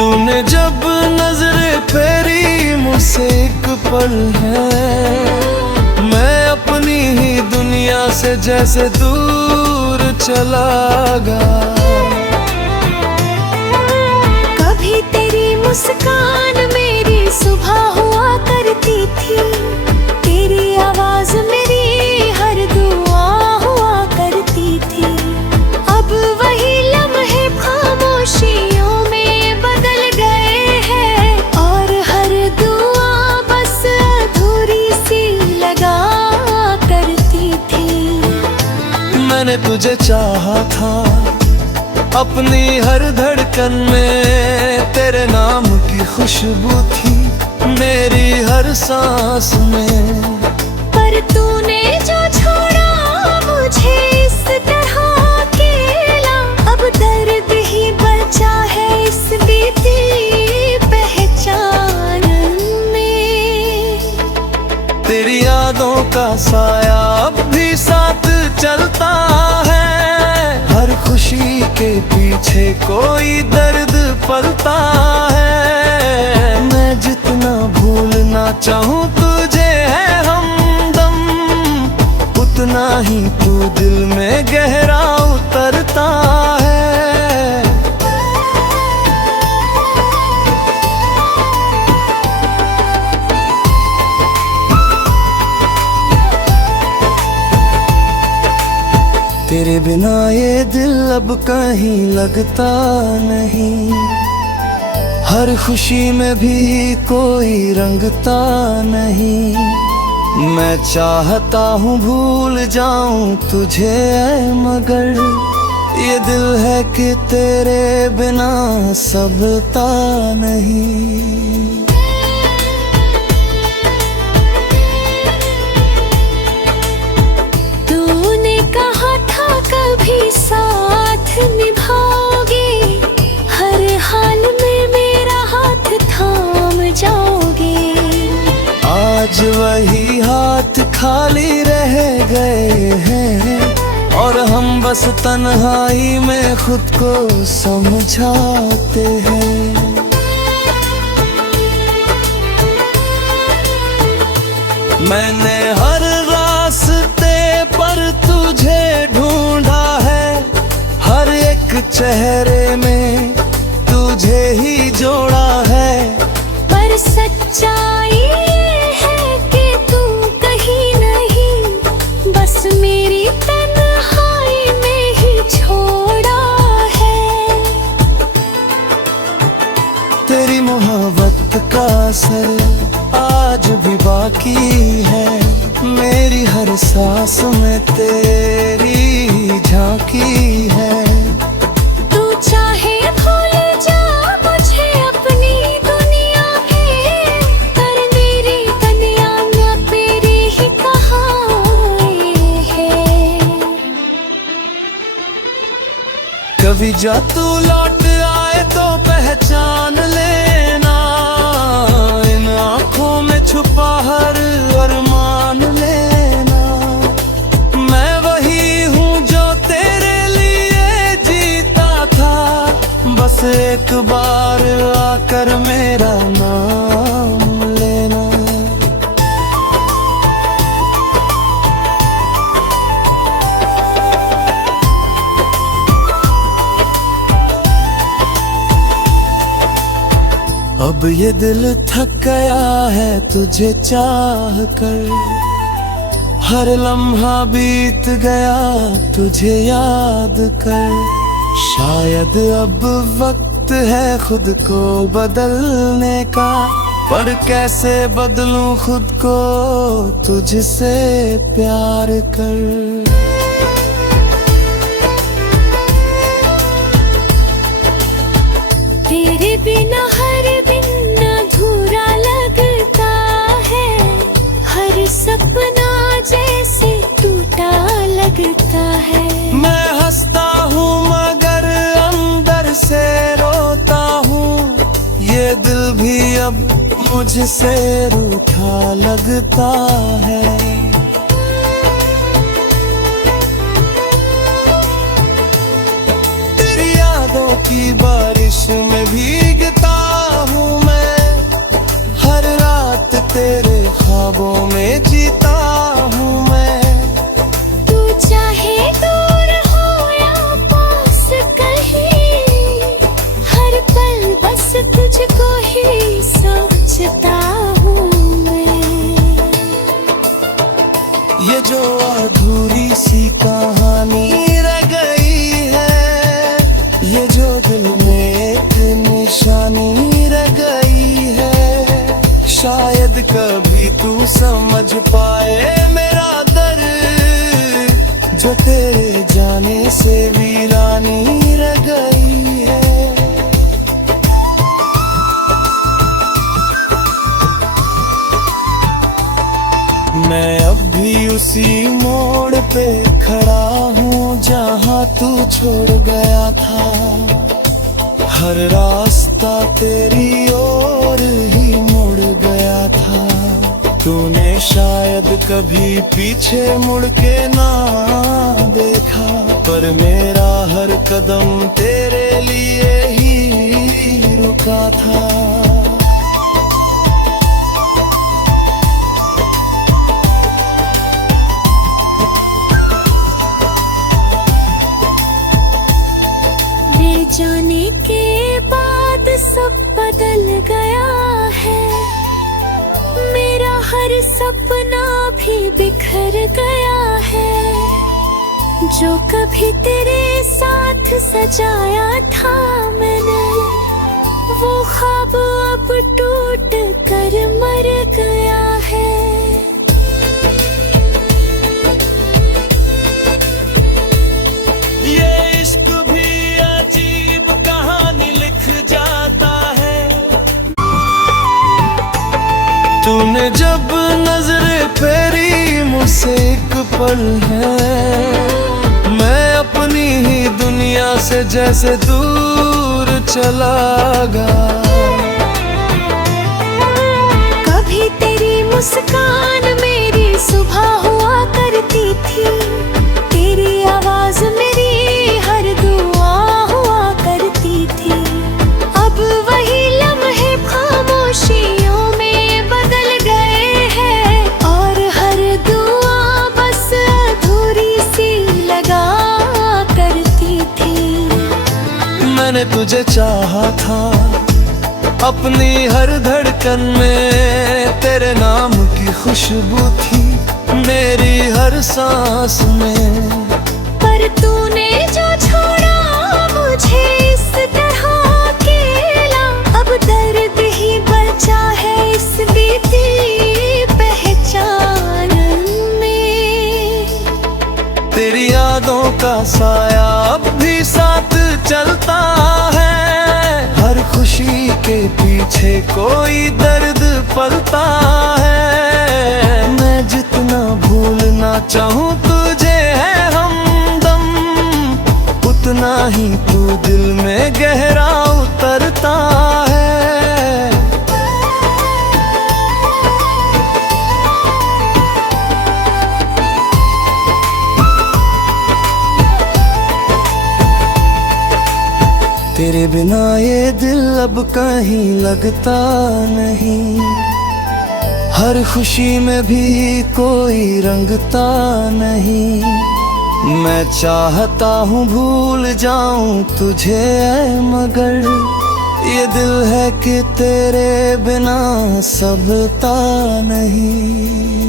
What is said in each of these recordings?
तूने जब नजर फेरी मुझसे एक पल है, मैं अपनी ही दुनिया से जैसे दूर चला गया। कभी तेरी मुस्कान मेरी सुबह हुआ करती थी, तेरी आवाज मेरी हर दुआ हुआ करती थी। अब वही लम्हे खामोशियों में बदल गए हैं, और हर दुआ बस अधूरी सी लगा करती थी। मैंने तुझे चाहा था, अपनी हर धड़कन में तेरे नाम की खुशबू थी, मेरी हर सांस में। पर तूने जो छोड़ा मुझे इस तरह अकेला, अब दर्द ही बचा है इस बीती पहचान में। तेरी यादों का साया अब भी साथ चलता है, हर खुशी के पीछे कोई दर्द पलता है। मैं जितना भूलना चाहूँ तुझे है हमदम, उतना ही तू दिल में गहरा उतरता है। तेरे बिना ये दिल अब कहीं लगता नहीं, हर खुशी में भी कोई रंगता नहीं। मैं चाहता हूँ भूल जाऊं तुझे मगर ये दिल है कि तेरे बिना सबता नहीं। कभी साथ निभाओगे, हर हाल में मेरा हाथ थाम जाओगे। आज वही हाथ खाली रह गए हैं, और हम बस तन्हाई में खुद को समझाते हैं। मैंने हर रास्ते पर तुझे ढूंढा है, हर एक चेहरे में तुझे ही जोड़ा है। पर सच्चाई है कि तू कहीं नहीं, बस मेरी तन्हाई में ही छोड़ा है। तेरी मोहब्बत का असर आज भी बाकी है, मेरी हर सांस में तेरी झांकी है। तू चाहे भूल जा मुझे अपनी दुनिया में, पर मेरी दुनिया में तेरी ही कहानी है। कभी जा तू लौट आए तो पहचान लेना, इन आँखों में छुपा हर अरमान लेना। मैं वही हूँ जो तेरे लिए जीता था, बस एक बार आकर मेरा नाम लेना। अब ये दिल थक गया है तुझे चाह कर, हर लम्हा बीत गया तुझे याद कर। शायद अब वक्त है खुद को बदलने का, पर कैसे बदलूं खुद को तुझसे प्यार कर। तेरे बिना हर दिन अधूरा लगता है, हर सपना जैसे टूटा लगता है। मैं हंसता हूँ मगर अंदर से रोता हूँ, ये दिल भी अब मुझसे रूठा लगता है। तेरी यादों की बारिश में भीगता ये जो दिल में एक निशानी रह गई है, शायद कभी तू समझ पाए मेरा दर्द, जो तेरे जाने से वीरानी रह गई है। मैं अब भी उसी मोड़ पे खड़ा हूँ जहाँ तू छोड़ गया था। हर रास्ता तेरी ओर ही मुड़ गया था। तूने शायद कभी पीछे मुड़ के ना देखा, पर मेरा हर कदम तेरे लिए ही रुका था। जाने के बाद सब बदल गया है, मेरा हर सपना भी बिखर गया है। जो कभी तेरे साथ सजाया था मैंने, वो ख्वाब अब टूट कर मर गया है। तूने जब नजर फेरी मुझसे एक पल है, मैं अपनी ही दुनिया से जैसे दूर चला गया। कभी तेरी मुस्कान मेरी सुबह हुआ करती थी, तेरी आवाज मेरी हर दुआ हुआ करती थी। अब वही लम्हे खामोशियों में बदल गए हैं, और हर दुआ बस अधूरी सी लगा करती थी। मैंने तुझे चाहा था, अपनी हर धड़कन में तेरे नाम की खुशबू थी, मेरी हर सांस में। पर तूने जो छोड़ा मुझे इस तरह अकेला, अब दर्द ही बचा है इस बीती पहचान में। तेरी यादों का साया अब भी साथ चलता है, हर खुशी के पीछे कोई दर्द पलता है। मैं जितना भूलना चाहूँ तुझे है हमदम, उतना ही तू दिल में गहरा उतरता है। तेरे बिना ये दिल अब कहीं लगता नहीं, हर खुशी में भी कोई रंगता नहीं। मैं चाहता हूँ भूल जाऊं तुझे मगर ये दिल है कि तेरे बिना सबता नहीं।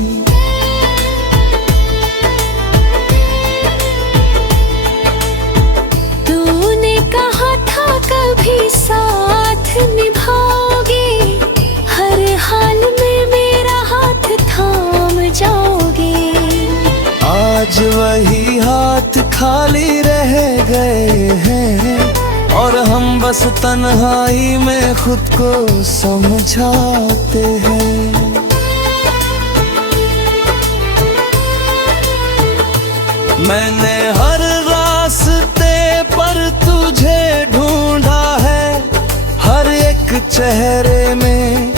कभी साथ निभाओगे, हर हाल में मेरा हाथ थाम जाओगे। आज वही हाथ खाली रह गए हैं, और हम बस तन्हाई में खुद को समझाते हैं। मैंने हर रास्ते पर तुझे ढूंढा है, हर एक चेहरे में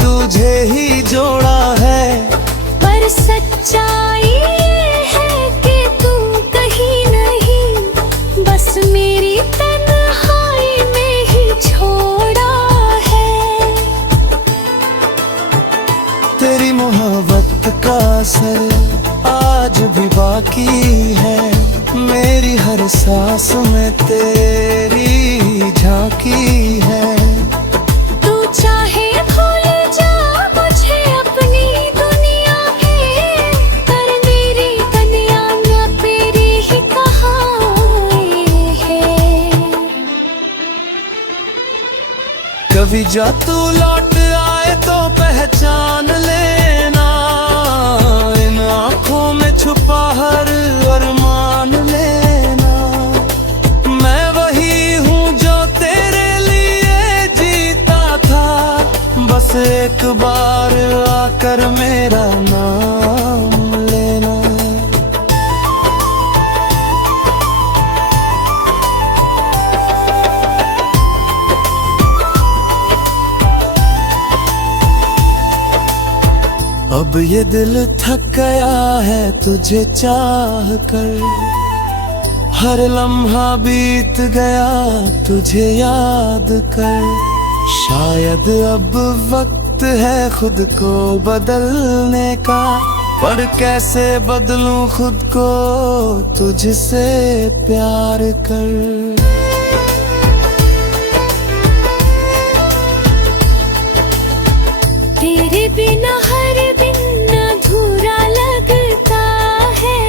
तुझे ही जोड़ा है। पर सच्चाई है कि तू कहीं नहीं, बस मेरी तन्हाई में ही छोड़ा है। तेरी मोहब्बत का असर आज भी बाकी है, मेरी हर सांस में तेरी झांकी है। तू चाहे भूल जा मुझे अपनी दुनिया में, पर मेरी दुनिया में तेरी ही कहानी है। कभी जा तू लौट आए तो पहचान लेना, इन आँखों में छुपा हर अरमान लेना। मैं वही हूँ जो तेरे लिए जीता था, बस एक बार आकर मेरा नाम लेना। अब ये दिल थक गया है तुझे चाह कर, हर लम्हा बीत गया तुझे याद कर। शायद अब वक्त है खुद को बदलने का, पर कैसे बदलूं खुद को तुझसे प्यार कर। तेरे बिना हर दिन अधूरा लगता है,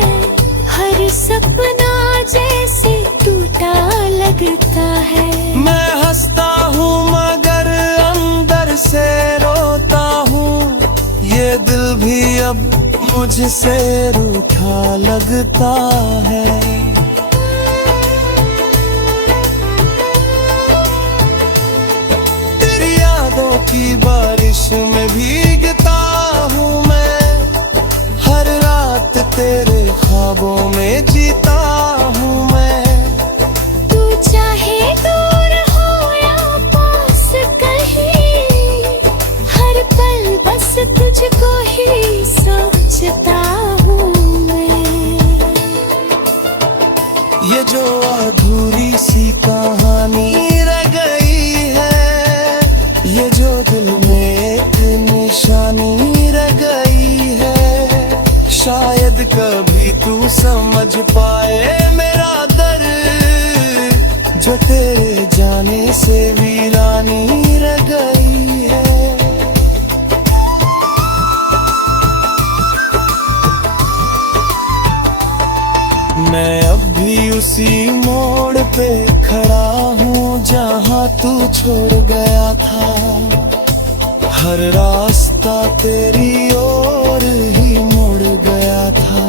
हर सपना जैसे टूटा लगता है। मैं हंसता हूँ मगर अंदर से रोता हूँ, ये दिल भी अब मुझसे रूठा लगता है। तेरी यादों की बारिश में भीगता हूँ मैं, हर रात तेरे ख्वाबों में जीता हूँ मैं। तू चाहे दूर हो या पास कहीं, हर पल बस तुझको ही सोचता हूँ मैं। ये जो अधूरी सी कहानी रह गई है, ये जो दिल में एक निशानी रह गई है, शायद कभी तू समझ पाए मेरा दर्द, जो तेरे जाने से वीरानी रह गई है। मैं अब भी उसी मोड़ पे खड़ा हूँ जहाँ तू छोड़ गया था, हर रास्ता तेरी ओर ही मुड़ गया था।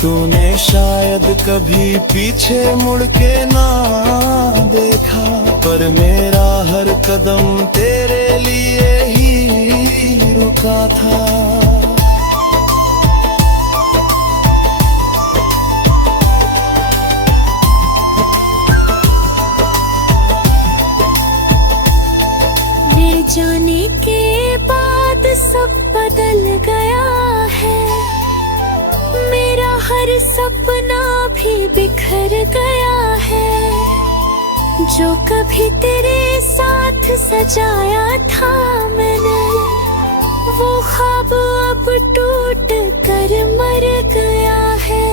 तूने शायद कभी पीछे मुड़ के ना देखा, पर मेरा हर कदम तेरे लिए ही रुका था। जाने के बाद सब बदल गया है, मेरा हर सपना भी बिखर गया है। जो कभी तेरे साथ सजाया था मैंने, वो ख्वाब अब टूट कर मर गया है।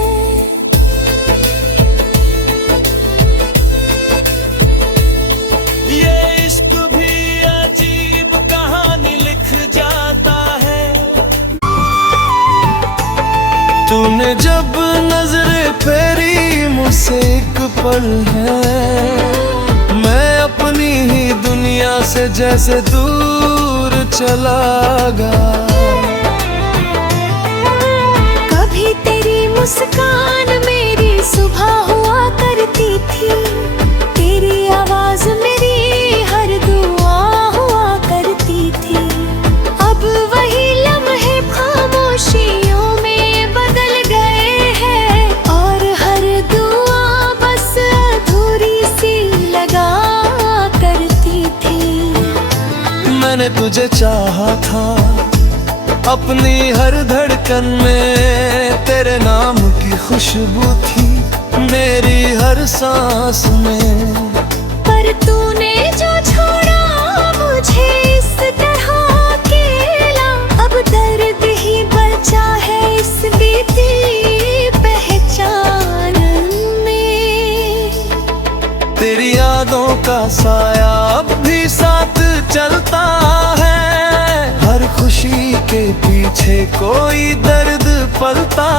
तूने जब नजर फेरी मुझसे एक पल है, मैं अपनी ही दुनिया से जैसे दूर चला गया। कभी तेरी मुस्कान मेरी सुबह हुआ करती थी, तेरी आवाज मेरी हर दुआ हुआ करती थी। अब वही लम्हे खामोशियों में बदल गए हैं, और हर दुआ बस अधूरी सी लगा करती थी। मैंने तुझे चाहा था, अपनी हर धड़कन में तेरे नाम की खुशबू थी, मेरी हर सांस में। पर तूने जो छोड़ा मुझे इस तरह अकेला, अब दर्द ही बचा है इस बीती पहचान में। तेरी यादों का साया अब भी साथ चलता है, हर खुशी के पीछे कोई दर्द पलता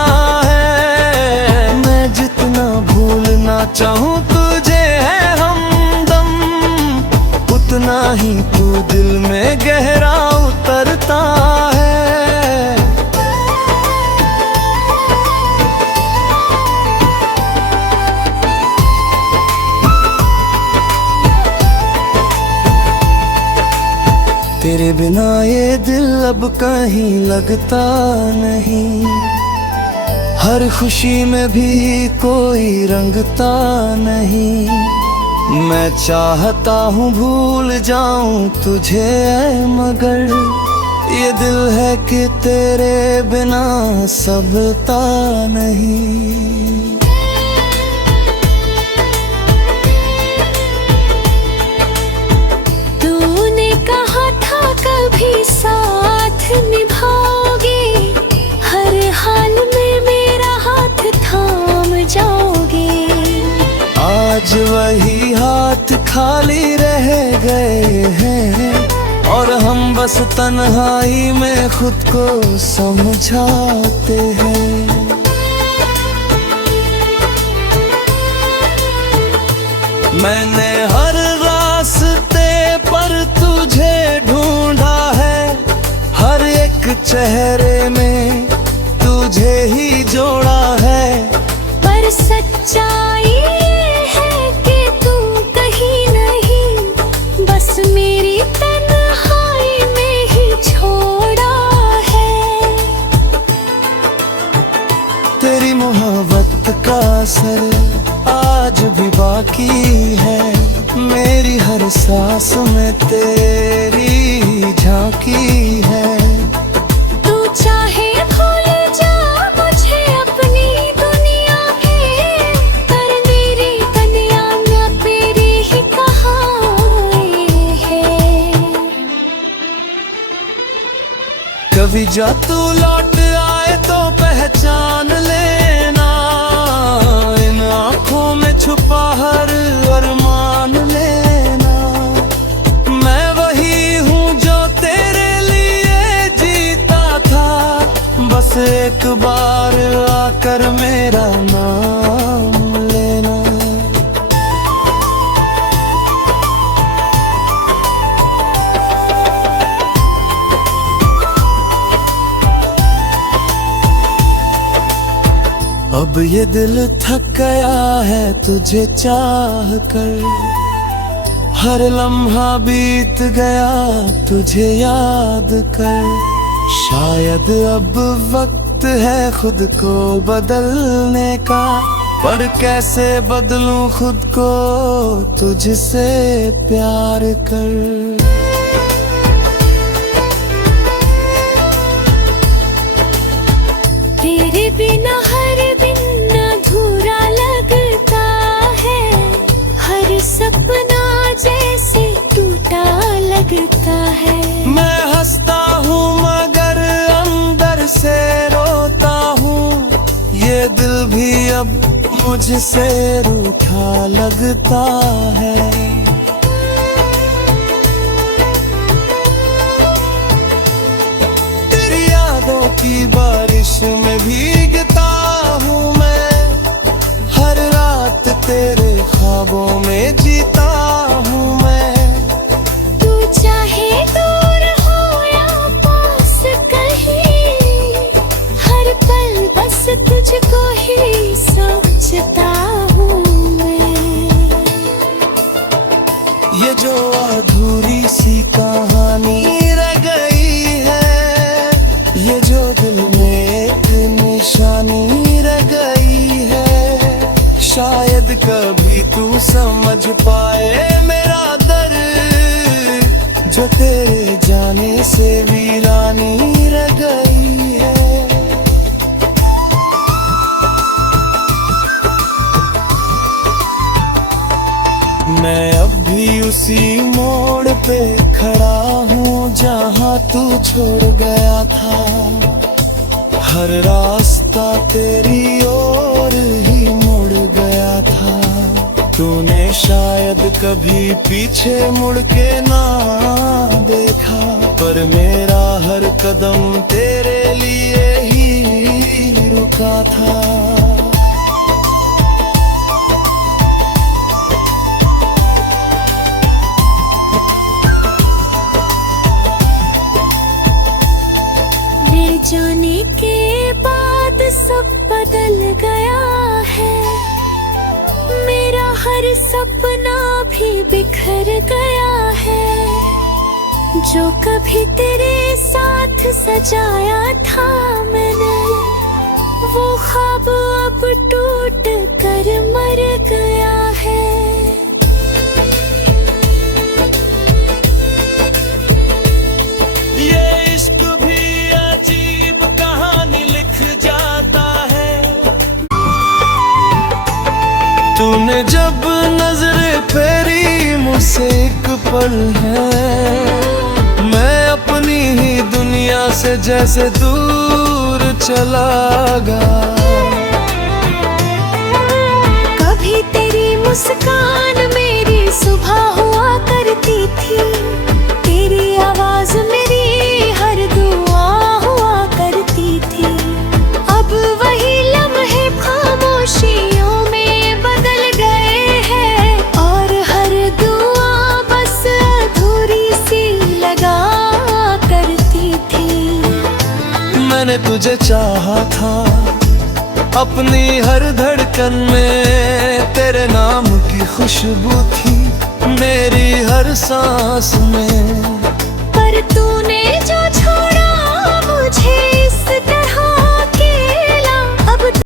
है। मैं जितना भूलना चाहूँ तुझे है हमदम, उतना उतना ही तू दिल में गहरा उतरता है। तेरे बिना ये दिल अब कहीं लगता नहीं, हर खुशी में भी कोई रंगता नहीं। मैं चाहता हूँ भूल जाऊं तुझे मगर ये दिल है कि तेरे बिना सबता नहीं। तूने कहा था कभी साथ निभाओगे, हर हाल में मेरा हाथ थाम जाओगे। आज वही हाथ खाली रह गए हैं और हम बस तन्हाई में खुद को समझाते हैं। मैंने हर रास्ते पर तुझे ढूंढा है, हर एक चेहरे में तुझे ही जोड़ा है। पर सच्चाई है कि तू कहीं नहीं, बस मेरी तन्हाई में ही छोड़ा है। तेरी मोहब्बत का असर आज भी बाकी है, मेरी हर सांस में तेरी झांकी है। तू चाहे भूल जा मुझे अपनी दुनिया के, पर मेरी कन्या न तेरी ही कहानी है। कभी जा तू लौट आए तो पहचान लेना, इन आँखों में छुपा हर अरमान लेना। मैं वही हूँ जो तेरे लिए जीता था, बस एक बार आकर मेरा नाम लेना। अब ये दिल थक गया है तुझे चाह कर, हर लम्हा बीत गया तुझे याद कर। शायद अब वक्त है खुद को बदलने का, पर कैसे बदलूं खुद को तुझसे प्यार कर। तेरे बिना हर दिन अधूरा लगता है, हर सपना जैसे टूटा लगता है। मैं हंसता हूँ मगर अंदर से रोता हूँ, ये दिल भी अब मुझसे रूठा लगता है। तेरी यादों की बारिश में भीगता हूँ मैं, हर रात तेरे ख्वाबों में जीता हूँ मैं। तू चाहे दूर हो या पास कहीं, हर पल बस तुझको ही सोचता हूँ मैं। ये जो अधूरी सी कहानी रह गई है, ये जो दिल में एक निशानी रह गई है। शायद कभी तू समझ पाए मेरा दर्द, जो तेरे जाने से वीरानी रह गई है। मैं अब भी उसी मोड़ पे खड़ा हूँ जहाँ तू छोड़ गया था, हर रास्ता तेरी ओर ही मुड़ गया था। तूने शायद कभी पीछे मुड़ के ना देखा, पर मेरा हर कदम तेरे लिए ही रुका था। सपना भी बिखर गया है, जो कभी तेरे साथ सजाया था मैंने, वो ख्वाब अब टूट कर मर गया है। ये इश्क भी अजीब कहानी लिख जाता है। तूने जब नजरें फेरी मुझसे एक पल है, मैं अपनी ही दुनिया से जैसे दूर चला गया। कभी तेरी मुस्कान मेरी सुबह हुआ करती थी, तेरी आवाज मेरी हर दुआ हुआ करती थी। अब वही लम्हे खामोशियों में बदल गए हैं, और हर दुआ बस अधूरी सी लगा करती थी। मैंने तुझे चाहा था, अपनी हर धड़कन में तेरे नाम की खुशबू थी, मेरी हर सांस में